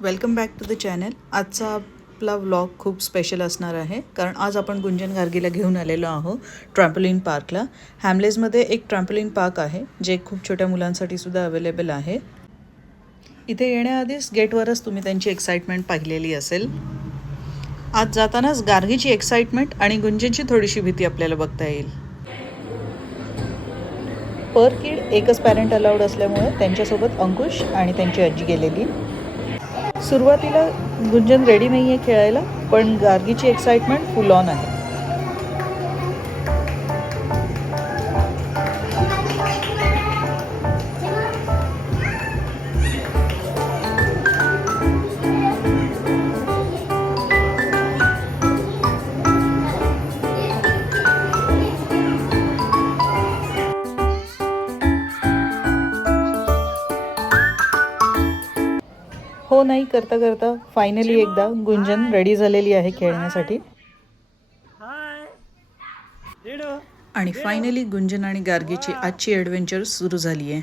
Welcome back to the channel. आजचा आपला vlog खूप स्पेशल असणार आहे, कारण आज आपण गुंजन गार्गीला घेऊन आलेलो आहोत ट्रॅम्पोलिन पार्कला। हॅमलेसमध्ये एक ट्रॅम्पोलिन पार्क आहे जे खूप छोट्या मुलांसाठी सुद्धा अवेलेबल आहे। इथे येण्याआधीच गेटवरच तुम्ही त्यांची एक्साइटमेंट पाहिलेली असेल। आज जातानाच गार्गीची एक्साइटमेंट आणि गुंजनची थोडीशी भीती आपल्याला बघता येईल। पर किड एकच पॅरेंट अलाउड असल्यामुळे त्यांच्यासोबत अंकुश आणि त्यांची आजी गेलेली। सुरुवातीला गुंजन रेडी नाही आहे खेळायला, पण गार्गीची एक्साइटमेंट फुल ऑन आहे। हो नाही करता करता फायनली एकदा गुंजन रेडी झालेली आहे खेळण्यासाठी। आणि फायनली गुंजन आणि गार्गीची आजची ॲडव्हेंचर सुरू झाली आहे।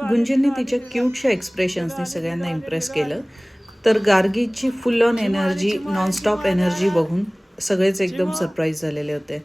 गुंजनने तिच्या क्यूटशा एक्सप्रेशन्सने सगळ्यांना इम्प्रेस केलं, तर गार्गीची full on energy, nonstop energy बघून सगळेच एकदम सरप्राईज झालेले होते।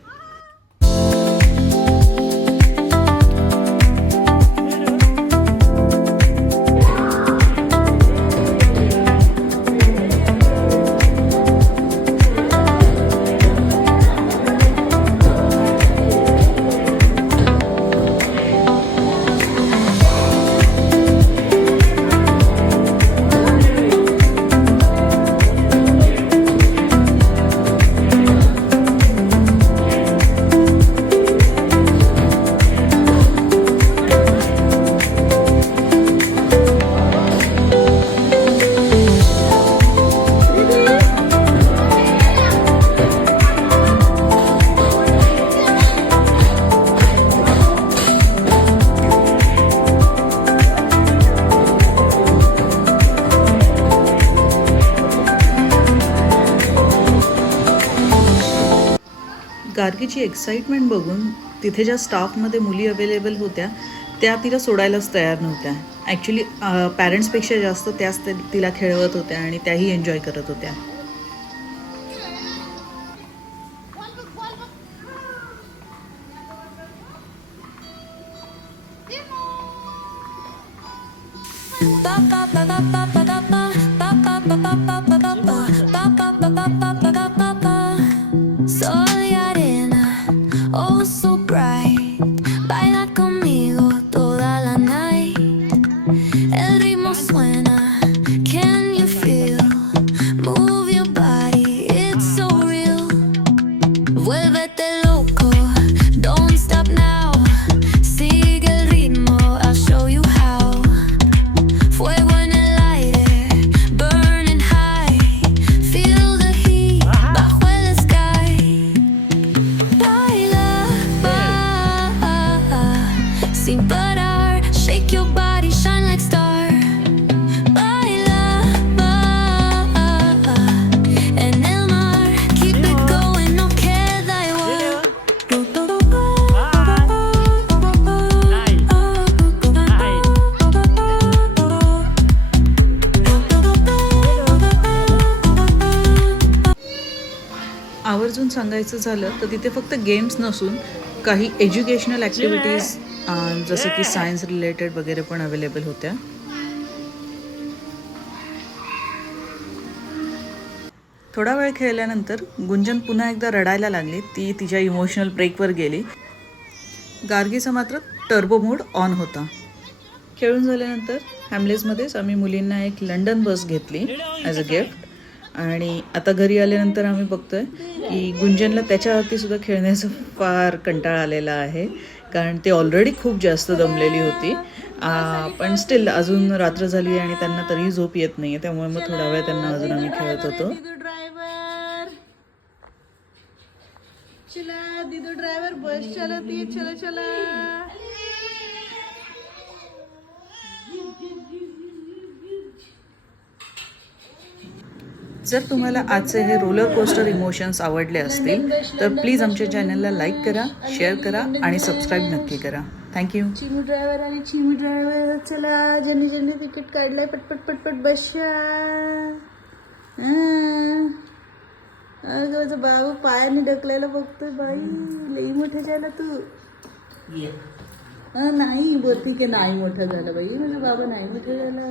गार्गीची एक्साइटमेंट बघून तिथे ज्या स्टाफमध्ये मुली अवेलेबल होत्या त्या तिला सोडायलाच तयार नव्हत्या। ॲक्च्युली पॅरेंट्सपेक्षा जास्त त्याच तिला खेळवत होत्या आणि त्याही एन्जॉय करत होत्या। आवर्जून सांगायचं झालं तर तिथे फक्त गेम्स नसून काही एज्युकेशनल ॲक्टिव्हिटीज जसं की सायन्स रिलेटेड वगैरे पण अवेलेबल होत्या। थोडा वेळ खेळल्यानंतर गुंजन पुन्हा एकदा रडायला लागली। ती तिच्या इमोशनल ब्रेकवर गेली। गार्गीचा मात्र टर्बो मोड ऑन होता। खेळून झाल्यानंतर हॅमलेसमध्येच आम्ही मुलींना एक लंडन बस घेतली ॲज अ गिफ्ट। आणि आता घरी आल्यानंतर आम्ही बघतोय की गुंजनला त्याच्यावरती सुद्धा खेळण्याचा फार कंटाळा आलेला आहे, कारण ती ऑलरेडी खूप जास्त दमलेली होती। पण स्टील अजून रात्र झाली आणि त्यांना तरीही झोप येत नाही आहे, त्यामुळे मग थोडा वेळ त्यांना अजून आम्ही खेळत होतो। चला दीदू ड्रायव्हर बस चलती, चला चला। जर तुम्हाला आजचे हे रोलर कोस्टर इमोशन्स आवडले असतील तर प्लीज आमच्या चॅनलला लाईक करा, शेअर करा आणि सबस्क्राईब नक्की करा। थँक्यू. चिमू ड्रायव्हर आणि चिमू ड्रायव्हर. चला, ज्यांनी ज्यांनी तिकीट काढलंय पटपट पटपट बशा. अगं माझा बाबू पायाने ढकलायला बघतोय. बाई लई मोठं झाला तू. नाही बोलती की नाही मोठं झालं. बाई माझा बाबा नाही मोठं झाला.